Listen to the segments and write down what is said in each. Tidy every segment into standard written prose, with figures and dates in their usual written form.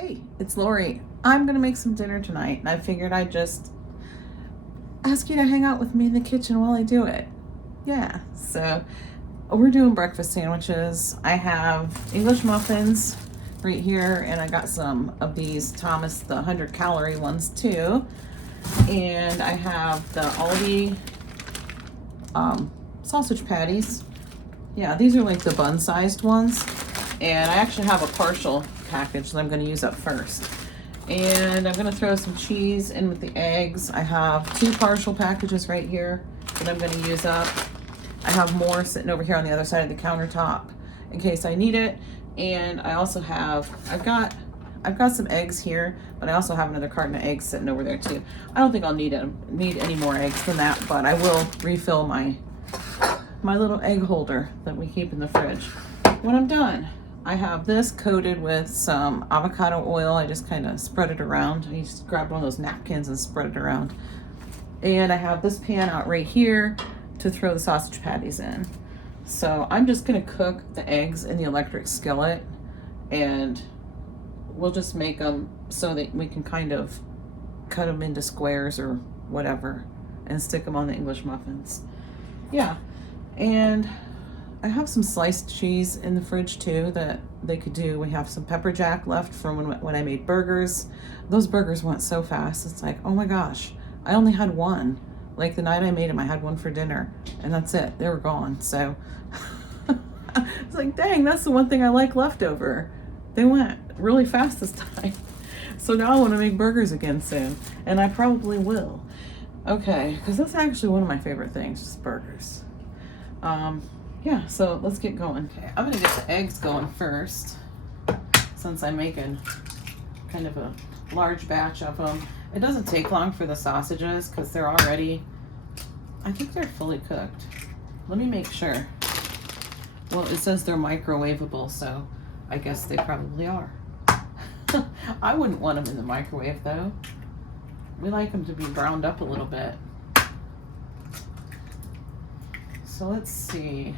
Hey, it's Lori. I'm gonna make some dinner tonight, and I figured I'd just ask you to hang out with me in the kitchen while I do it. Yeah, so we're doing breakfast sandwiches. I have English muffins right here, and I got some of these Thomas, the 100-calorie ones too. And I have the Aldi sausage patties. Yeah, these are like the bun-sized ones. And I actually have a partial package that I'm going to use up first. And I'm going to throw some cheese in with the eggs. I have 2 partial packages right here that I'm going to use up. I have more sitting over here on the other side of the countertop in case I need it. And I also have, I've got some eggs here, but I also have another carton of eggs sitting over there too. I don't think I'll need any more eggs than that, but I will refill my little egg holder that we keep in the fridge when I'm done. I have this coated with some avocado oil. I just kind of spread it around. I just grabbed one of those napkins and spread it around. And I have this pan out right here to throw the sausage patties in. So I'm just gonna cook the eggs in the electric skillet, and we'll just make them so that we can kind of cut them into squares or whatever and stick them on the English muffins. Yeah, and I have some sliced cheese in the fridge too that they could do. We have some pepper jack left from when I made burgers. Those burgers went so fast. It's like, oh my gosh, I only had one. Like the night I made them, I had one for dinner and that's it. They were gone. So it's like, dang, that's the one thing I like left over. They went really fast this time. So now I want to make burgers again soon, and I probably will. Okay, because that's actually one of my favorite things, just burgers. Yeah, so let's get going. Okay, I'm gonna get the eggs going first, since I'm making kind of a large batch of them. It doesn't take long for the sausages because they're already, I think they're fully cooked. Let me make sure. Well, it says they're microwavable, so I guess they probably are. I wouldn't want them in the microwave though. We like them to be browned up a little bit. So let's see.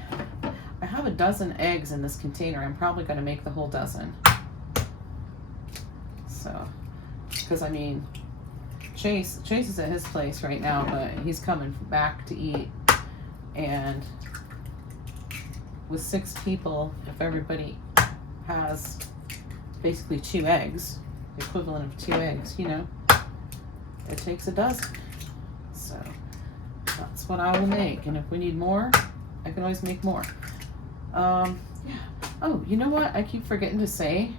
I have a dozen eggs in this container. I'm probably going to make the whole dozen. So, because I mean, Chase is at his place right now, but he's coming back to eat. And with 6 people, if everybody has basically 2 eggs, the equivalent of 2 eggs, you know, it takes a dozen. So that's what I will make. And if we need more, I can always make more. Yeah. Oh, you know what? I keep forgetting to say.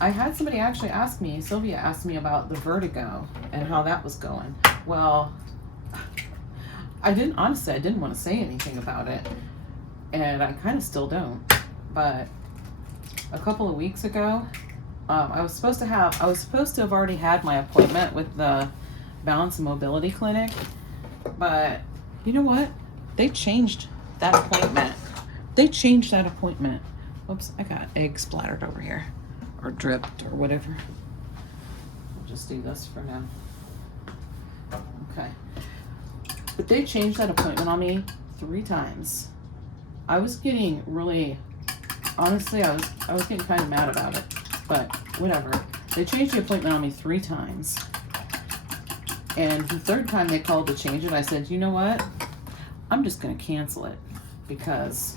I had somebody actually ask me, Sylvia asked me about the vertigo and how that was going. Well, I didn't want to say anything about it. And I kind of still don't. But a couple of weeks ago, I was supposed to have already had my appointment with the Balance and Mobility Clinic, but you know what? They changed that appointment. Oops, I got egg splattered over here, or dripped, or whatever. I'll just do this for now. Okay. But they changed that appointment on me 3 times. I was getting really, honestly, I was getting kind of mad about it. But whatever. They changed the appointment on me 3 times. And the 3rd time they called to change it, I said, you know what? I'm just going to cancel it because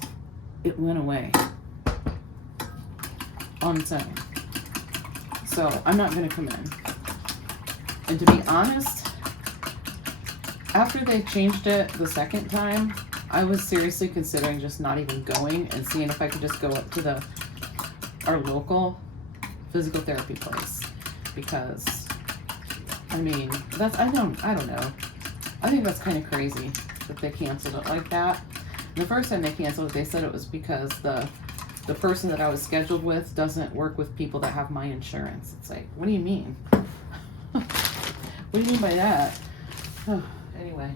it went away on its own. So I'm not going to come in. And to be honest, after they changed it the 2nd time, I was seriously considering just not even going and seeing if I could just go up to our local physical therapy place, because I mean, I don't know. I think that's kind of crazy that they canceled it like that. And the first time they canceled it, they said it was because the person that I was scheduled with doesn't work with people that have my insurance. It's like, what do you mean? What do you mean by that? Oh, anyway.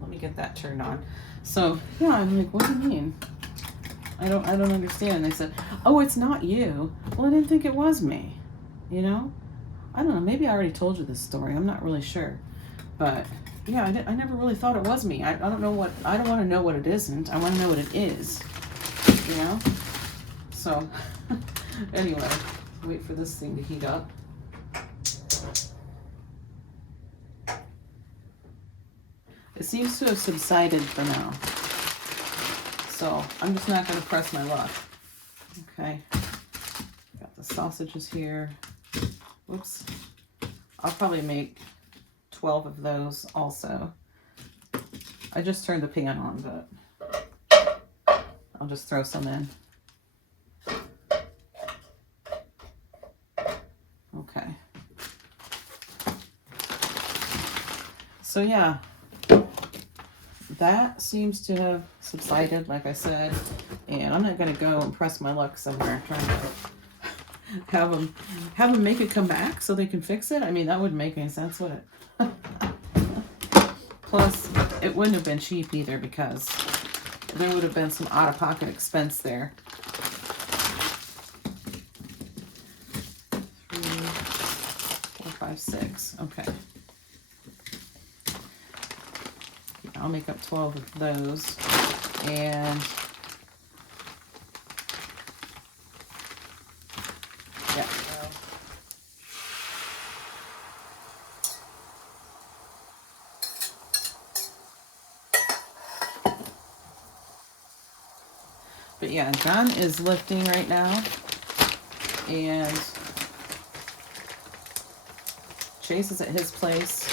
Let me get that turned on. So yeah, I'm like, what do you mean? I don't understand. They said, oh, it's not you. Well, I didn't think it was me. You know? I don't know. Maybe I already told you this story. I'm not really sure. But yeah, I never really thought it was me. I don't know what, I don't want to know what it isn't. I want to know what it is, you know? So, anyway, wait for this thing to heat up. It seems to have subsided for now. So, I'm just not going to press my luck. Okay. Got the sausages here. Whoops. I'll probably make 12 of those also. I just turned the pan on, but I'll just throw some in. Okay. So yeah, that seems to have subsided, like I said, and I'm not going to go and press my luck somewhere trying to have them make it come back so they can fix it. I mean, that wouldn't make any sense, would it? Plus, it wouldn't have been cheap either because there would have been some out-of-pocket expense there. 3, 4, 5, 6. Okay. Yeah, I'll make up 12 of those. And yeah. But yeah, John is lifting right now, and Chase is at his place.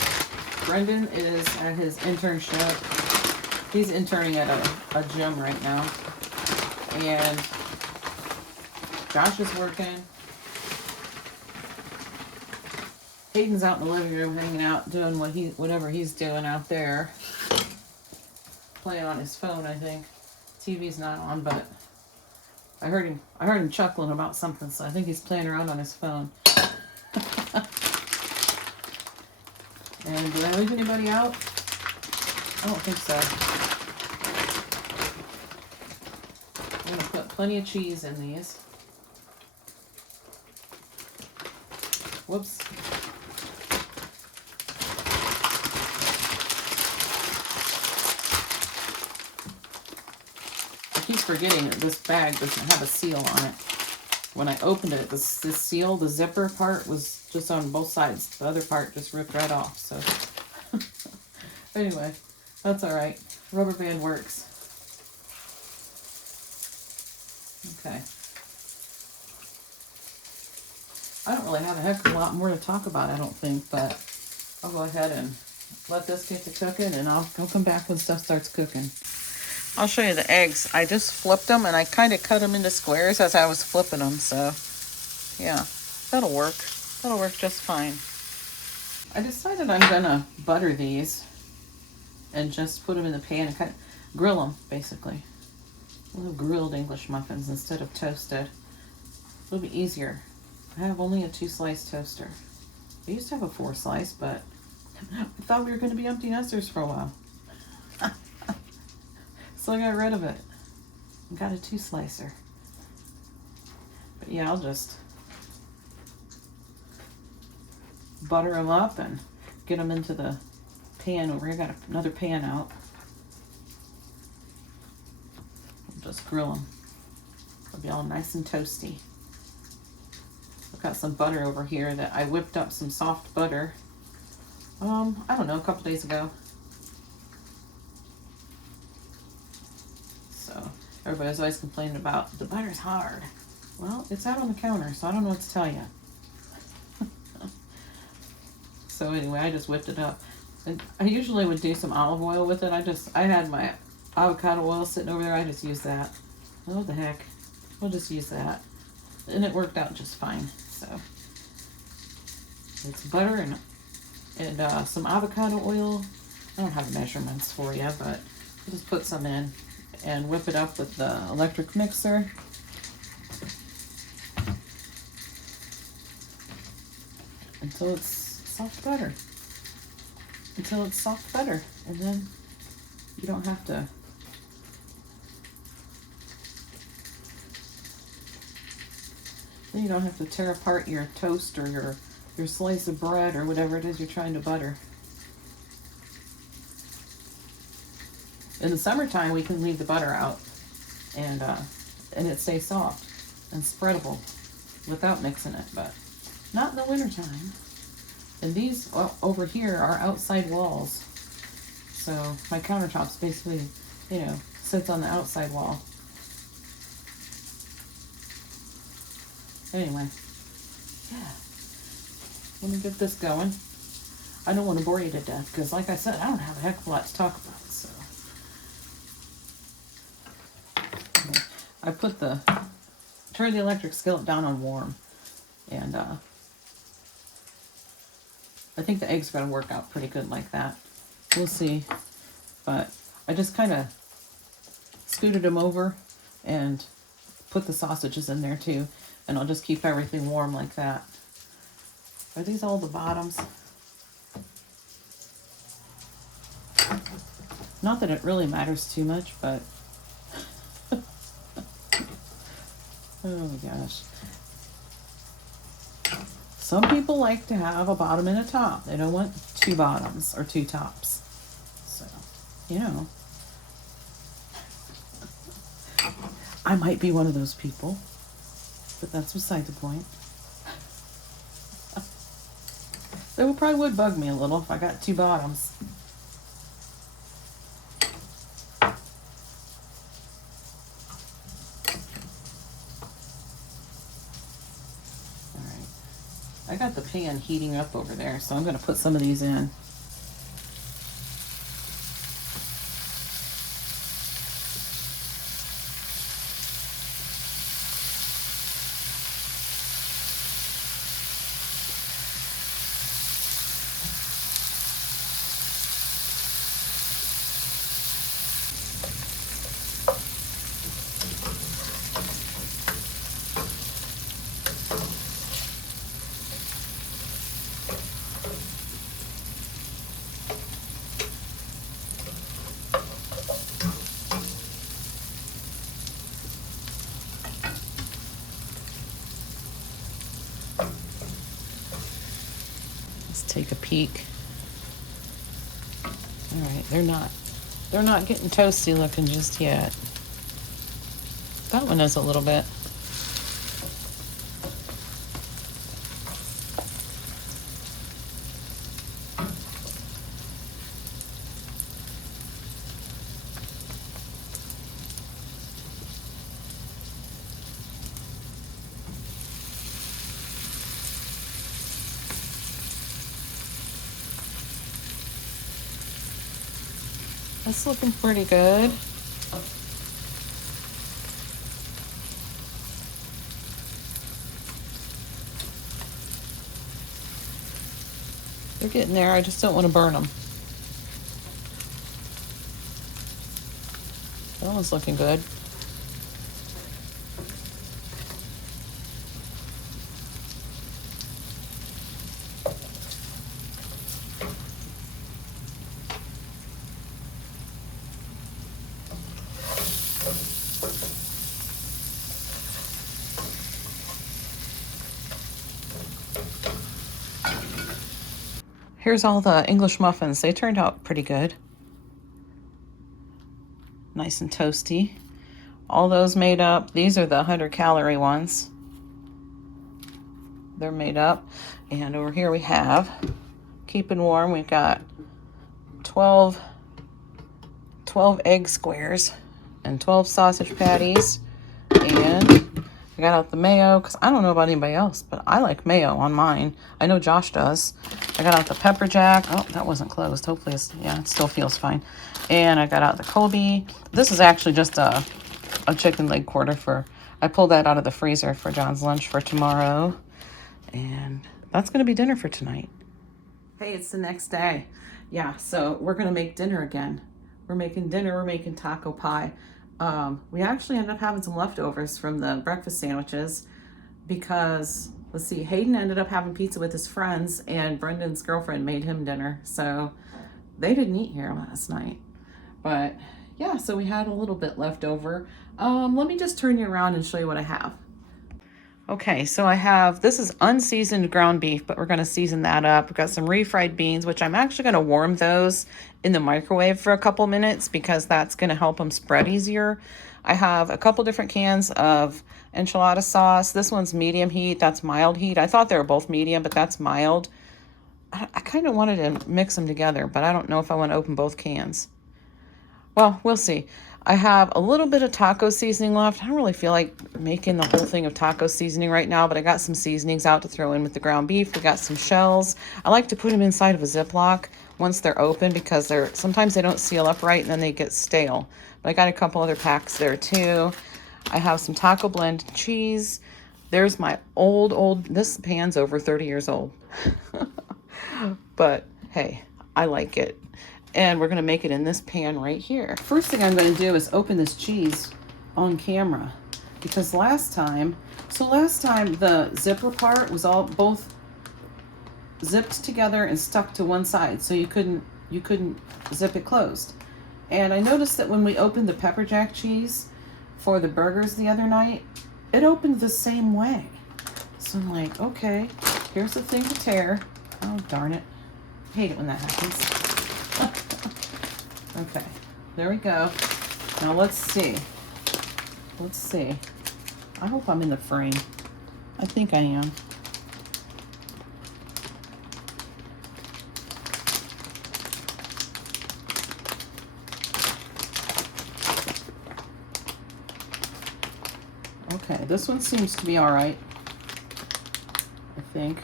Brendan is at his internship. He's interning at a gym right now. And Josh is working. Hayden's out in the living room hanging out, doing whatever he's doing out there. Playing on his phone, I think. TV's not on, but I heard him chuckling about something, so I think he's playing around on his phone. And did I leave anybody out? I don't think so. I'm going to put plenty of cheese in these. Whoops. I keep forgetting that this bag doesn't have a seal on it. When I opened it, this seal, the zipper part, was just on both sides. The other part just ripped right off, so. Anyway, that's all right. Rubber band works. Okay. I don't really have a heck of a lot more to talk about, I don't think, but I'll go ahead and let this get to cooking, and I'll come back when stuff starts cooking. I'll show you the eggs. I just flipped them, and I kind of cut them into squares as I was flipping them, so yeah, that'll work. That'll work just fine. I decided I'm gonna butter these and just put them in the pan and kind of grill them, basically. Little grilled English muffins instead of toasted. It'll be easier. I have only a 2-slice toaster. I used to have a 4-slice, but I thought we were going to be empty nesters for a while. So I got rid of it. I got a 2-slicer. But yeah, I'll just butter them up and get them into the pan over here. I got another pan out. I'll just grill them. They'll be all nice and toasty. I've got some butter over here that I whipped up, some soft butter. I don't know, a couple days ago. So everybody's always complaining about the butter's hard. Well, it's out on the counter, so I don't know what to tell you. So anyway, I just whipped it up. And I usually would do some olive oil with it. I had my avocado oil sitting over there. I just used that. Oh, the heck. We'll just use that. And it worked out just fine. So it's butter and some avocado oil. I don't have measurements for you, but I'll just put some in and whip it up with the electric mixer. Until it's soft butter. Until it's soft butter. And then you don't have to tear apart your toast or your slice of bread or whatever it is you're trying to butter. In the summertime, we can leave the butter out, and it stays soft and spreadable without mixing it, but not in the wintertime. And these over here are outside walls. So my countertops basically, you know, sits on the outside wall. Anyway, yeah. Let me get this going. I don't want to bore you to death because, like I said, I don't have a heck of a lot to talk about. So I turned the electric skillet down on warm, and I think the eggs are going to work out pretty good like that. We'll see. But I just kind of scooted them over and put the sausages in there too. And I'll just keep everything warm like that. Are these all the bottoms? Not that it really matters too much, but oh my gosh. Some people like to have a bottom and a top. They don't want two bottoms or two tops. So, you know. I might be one of those people, but that's beside the point. It probably would bug me a little if I got two bottoms. Alright. I got the pan heating up over there, so I'm going to put some of these in. Take a peek. All right, they're not getting toasty looking just yet. That one is a little bit. That's looking pretty good. They're getting there. I just don't want to burn them. That one's looking good. Here's all the English muffins. They turned out pretty good. Nice and toasty. All those made up. These are the 100-calorie ones. They're made up. And over here we have, keeping warm, we've got 12 egg squares and 12 sausage patties. And I got out the mayo because I don't know about anybody else, but I like mayo on mine. I know Josh does. I got out the pepper jack. Oh, that wasn't closed. Hopefully it still feels fine. And I got out the Colby. This is actually just a chicken leg quarter I pulled that out of the freezer for John's lunch for tomorrow. And that's going to be dinner for tonight. Hey, it's the next day. Yeah, so we're going to make dinner again. We're making dinner. We're making taco pie. We actually ended up having some leftovers from the breakfast sandwiches because, let's see, Hayden ended up having pizza with his friends and Brendan's girlfriend made him dinner. So they didn't eat here last night. But yeah, so we had a little bit left over. Let me just turn you around and show you what I have. Okay, so I have, this is unseasoned ground beef, but we're going to season that up. We've got some refried beans, which I'm actually going to warm those in the microwave for a couple minutes because that's going to help them spread easier. I have a couple different cans of enchilada sauce. This one's medium heat, that's mild heat. I thought they were both medium, but that's mild. I kind of wanted to mix them together, but I don't know if I want to open both cans. Well, we'll see. I have a little bit of taco seasoning left. I don't really feel like making the whole thing of taco seasoning right now, but I got some seasonings out to throw in with the ground beef. We got some shells. I like to put them inside of a Ziploc once they're open because sometimes they don't seal up right and then they get stale. But I got a couple other packs there too. I have some taco blend cheese. There's my this pan's over 30 years old. But hey, I like it. And we're going to make it in this pan right here. First thing I'm going to do is open this cheese on camera because last time the zipper part was both zipped together and stuck to one side, so you couldn't zip it closed. And I noticed that when we opened the pepper jack cheese for the burgers the other night, it opened the same way. So I'm like, okay, here's the thing to tear. Oh, darn it. I hate it when that happens. Okay, there we go. Now let's see. Let's see. I hope I'm in the frame. I think I am. Okay, this one seems to be all right, I think.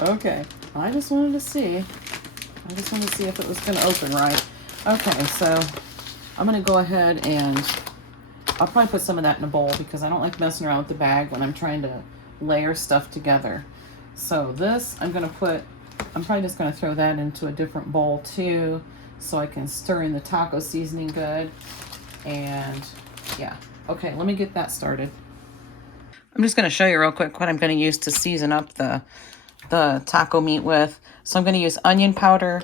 Okay, I just wanted to see if it was going to open right. Okay, so I'm going to go ahead and I'll probably put some of that in a bowl because I don't like messing around with the bag when I'm trying to layer stuff together. So this, I'm probably just going to throw that into a different bowl too so I can stir in the taco seasoning good. And yeah, okay, let me get that started. I'm just going to show you real quick what I'm going to use to season up the taco meat with. So I'm going to use onion powder,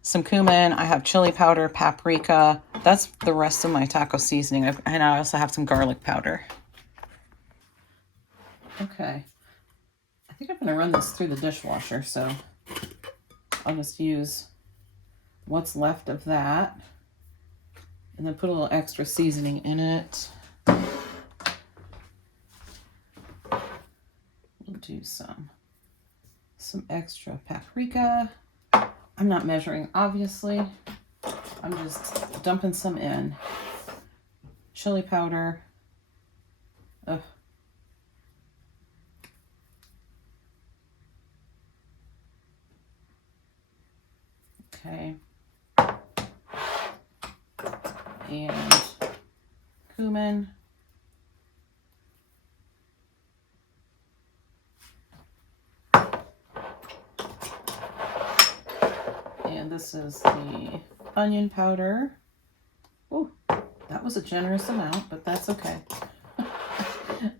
some cumin. I have chili powder, paprika. That's the rest of my taco seasoning. And I also have some garlic powder. Okay. I think I'm going to run this through the dishwasher, so I'll just use what's left of that and then put a little extra seasoning in it. We'll do some extra paprika. I'm not measuring, obviously. I'm just dumping some in. Chili powder. Ugh. Okay. And cumin. And this is the onion powder. Oh, that was a generous amount, but that's okay.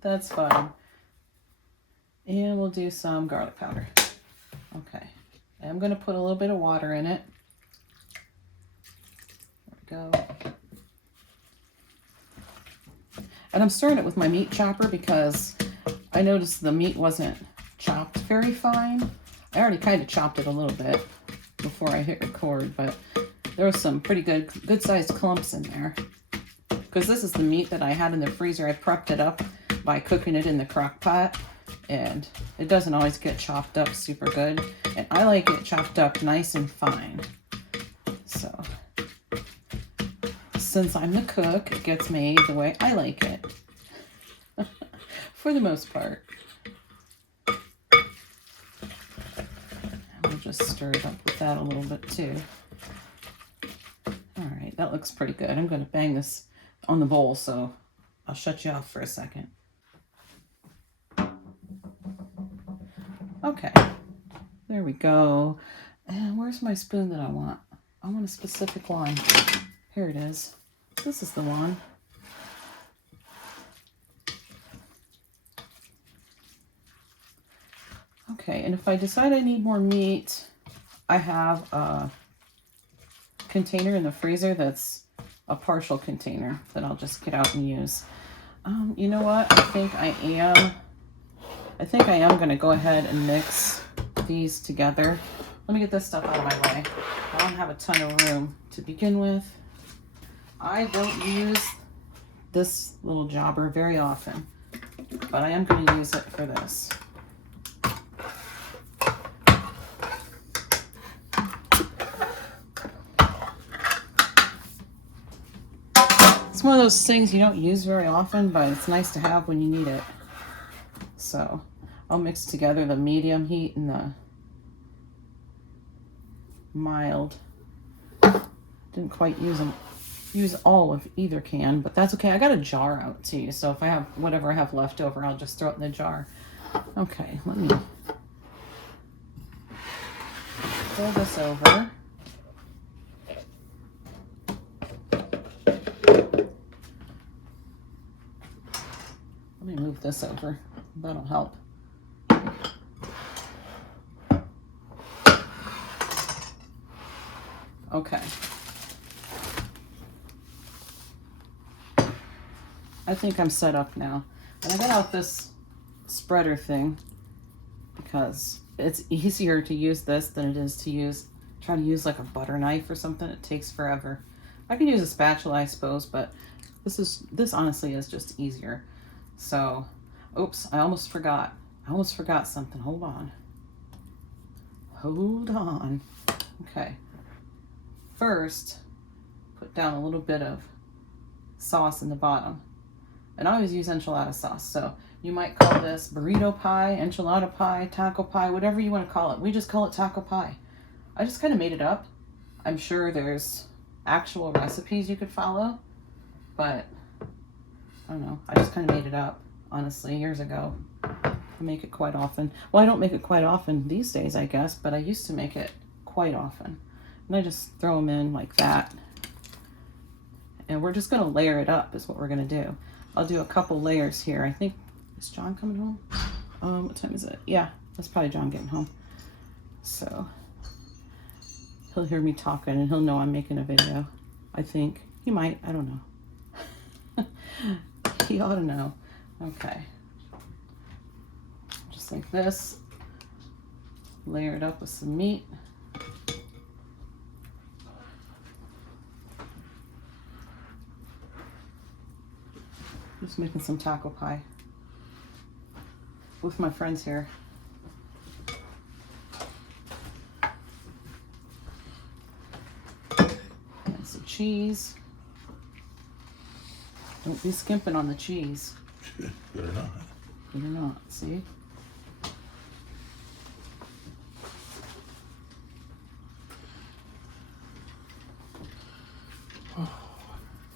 That's fine. And we'll do some garlic powder. Okay. I'm going to put a little bit of water in it. There we go. And I'm stirring it with my meat chopper because I noticed the meat wasn't chopped very fine. I already kind of chopped it a little bit before I hit record, but there was some pretty good sized clumps in there. Because this is the meat that I had in the freezer. I prepped it up by cooking it in the crock pot, and it doesn't always get chopped up super good. And I like it chopped up nice and fine. So since I'm the cook, it gets made the way I like it. For the most part. We'll just stir it up with that a little bit too. All right, that looks pretty good. I'm going to bang this on the bowl, so I'll shut you off for a second. Okay, there we go. And where's my spoon that I want? I want a specific one. Here it is. This is the one. Okay, and if I decide I need more meat, I have a container in the freezer that's a partial container that I'll just get out and use. You know what? I think I am going to go ahead and mix these together. Let me get this stuff out of my way. I don't have a ton of room to begin with. I don't use this little jobber very often, but I am going to use it for this. It's one of those things you don't use very often, but it's nice to have when you need it. So I'll mix together the medium heat and the mild. Didn't quite use all of either can, but that's okay. I got a jar out too, so if I have whatever I have left over, I'll just throw it in the jar. Okay, let me throw this over. Let me move this over. That'll help. Okay. I think I'm set up now. And I got out this spreader thing because it's easier to use this than it is to try to use like a butter knife or something. It takes forever. I can use a spatula, I suppose, but this honestly is just easier. So, oops, I almost forgot. I almost forgot something. Hold on. Hold on. Okay. First, put down a little bit of sauce in the bottom. And I always use enchilada sauce. So you might call this burrito pie, enchilada pie, taco pie, whatever you want to call it. We just call it taco pie. I just kind of made it up. I'm sure there's actual recipes you could follow, but I don't know. I just kind of made it up, honestly, years ago. I make it quite often. Well, I don't make it quite often these days, I guess, but I used to make it quite often. And I just throw them in like that. And we're just going to layer it up is what we're going to do. I'll do a couple layers here. I think, is John coming home? What time is it? Yeah, that's probably John getting home. So he'll hear me talking and he'll know I'm making a video. I think. He might. I don't know. He ought to know. Okay. Just like this. Layer it up with some meat. Just making some taco pie with my friends here. And some cheese. Don't be skimping on the cheese. Good or not. Good or not, see?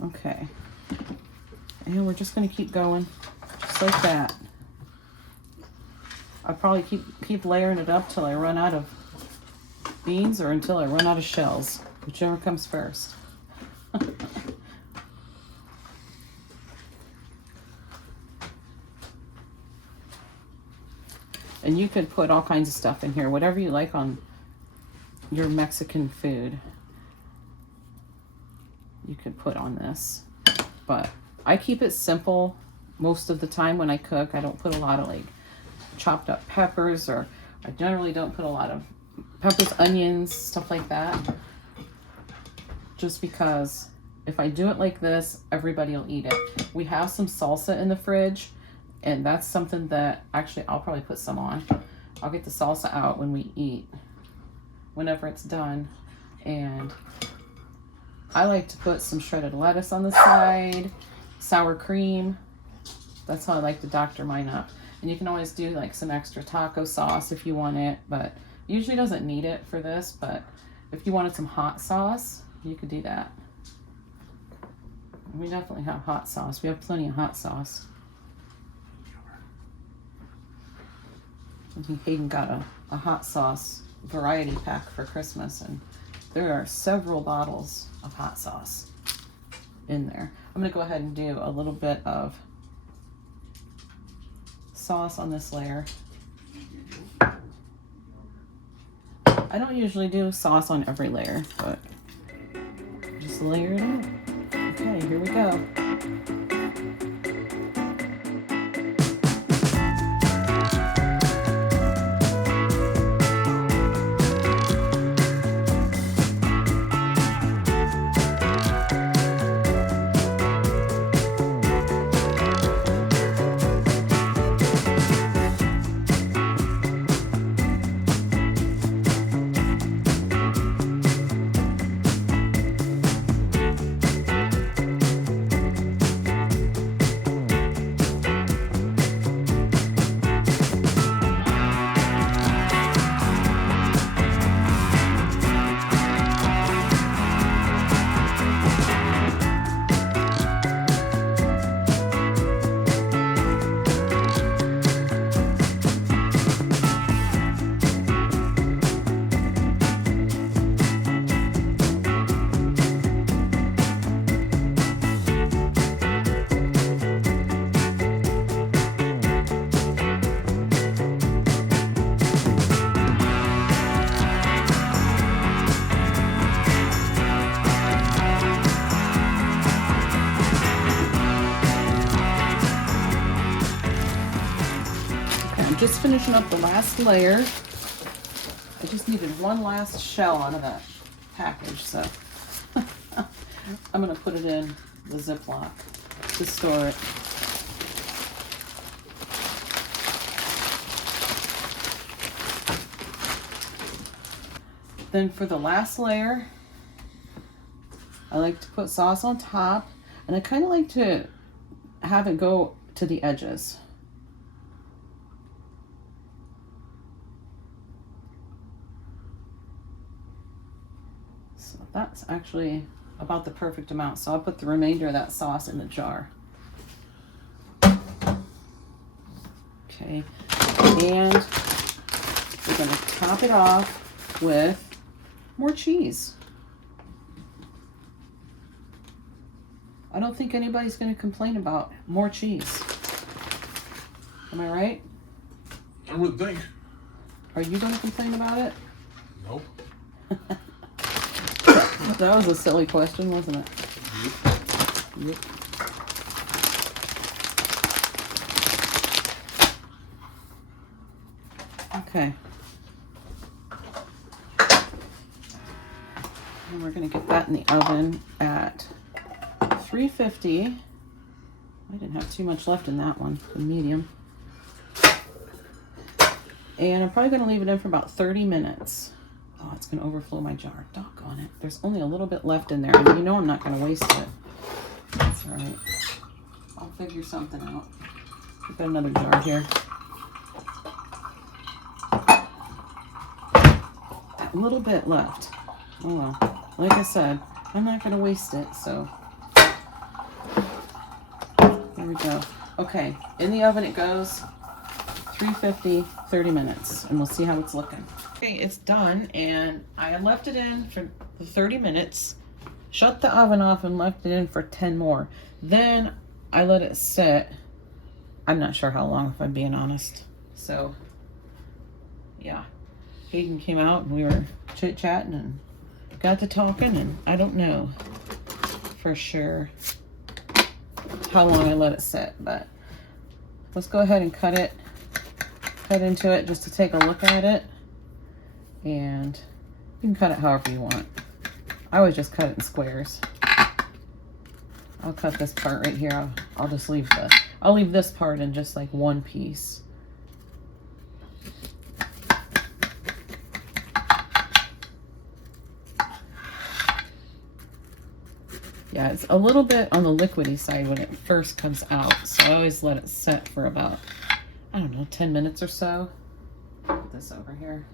Okay. And we're just going to keep going, just like that. I'll probably keep layering it up till I run out of beans or until I run out of shells, whichever comes first. And you could put all kinds of stuff in here, whatever you like on your Mexican food. You could put on this, but I keep it simple most of the time when I cook. I don't put a lot of like chopped up peppers, or I generally don't put a lot of peppers, onions, stuff like that. Just because if I do it like this, everybody will eat it. We have some salsa in the fridge, and that's something that actually I'll probably put some on. I'll get the salsa out when we eat, whenever it's done. And I like to put some shredded lettuce on the side, sour cream. That's how I like to doctor mine up. And you can always do like some extra taco sauce if you want it, but usually doesn't need it for this. But if you wanted some hot sauce, you could do that. We definitely have hot sauce. We have plenty of hot sauce. I think Hayden got a hot sauce variety pack for Christmas, and there are several bottles of hot sauce in there. I'm going to go ahead and do a little bit of sauce on this layer. I don't usually do sauce on every layer, but just layer it up. Okay, here we go. just finishing up the last layer. I just needed one last shell out of that package, so I'm gonna put it in the Ziploc to store it. Then for the last layer, I like to put sauce on top, and I kind of like to have it go to the edges. So that's actually about the perfect amount. So I'll put the remainder of that sauce in the jar. Okay, and we're gonna top it off with more cheese. I don't think anybody's going to complain about more cheese. Am I right? I would think. Are you going to complain about it? Nope. That was a silly question, wasn't it? Yep. Okay. And we're going to get that in the oven at 350. I didn't have too much left in that one, the medium. And I'm probably going to leave it in for about 30 minutes. Oh, it's going to overflow my jar. Doggone it. There's only a little bit left in there. And you know I'm not going to waste it. That's all right. I'll figure something out. I've got another jar here. That little bit left. Oh well. Like I said, I'm not going to waste it, so there we go. Okay, in the oven it goes, 350, 30 minutes, and we'll see how it's looking. Okay, it's done, and I left it in for the 30 minutes, shut the oven off, and left it in for 10 more. Then I let it sit. I'm not sure how long, if I'm being honest. So, yeah. Hayden came out, and we were chit-chatting, and got to talking, and I don't know for sure how long I let it sit, but let's go ahead and cut into it just to take a look at it. And you can cut it however you want. I always just cut it in squares. I'll cut this part right here. I'll just leave I'll leave this part in just like one piece. Yeah, it's a little bit on the liquidy side when it first comes out, so I always let it set for about, I don't know, 10 minutes or so. Put this over here.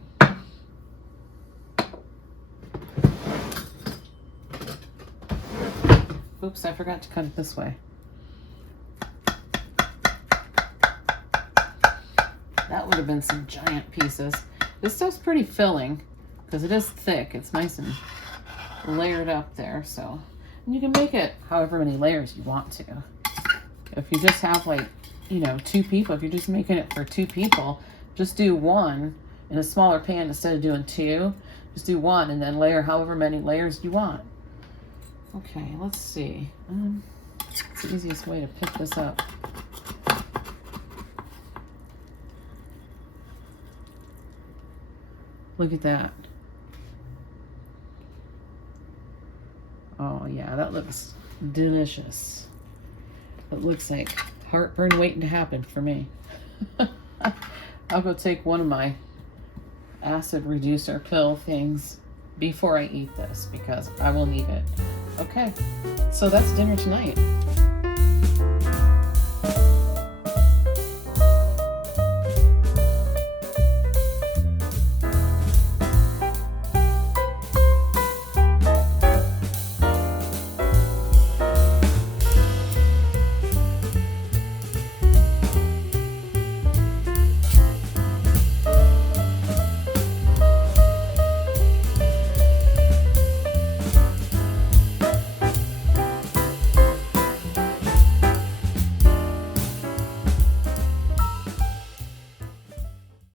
Oops, I forgot to cut it this way. That would have been some giant pieces. This stuff's pretty filling because it is thick. It's nice and layered up there, so. And you can make it however many layers you want to. If you just have like, you know, 2 people, if you're just making it for 2 people, just do 1 in a smaller pan instead of doing 2. Just do 1 and then layer however many layers you want. Okay, let's see. It's the easiest way to pick this up. Look at that. Oh yeah, that looks delicious. It looks like heartburn waiting to happen for me. I'll go take one of my acid reducer pill things before I eat this because I will need it. Okay, so that's dinner tonight.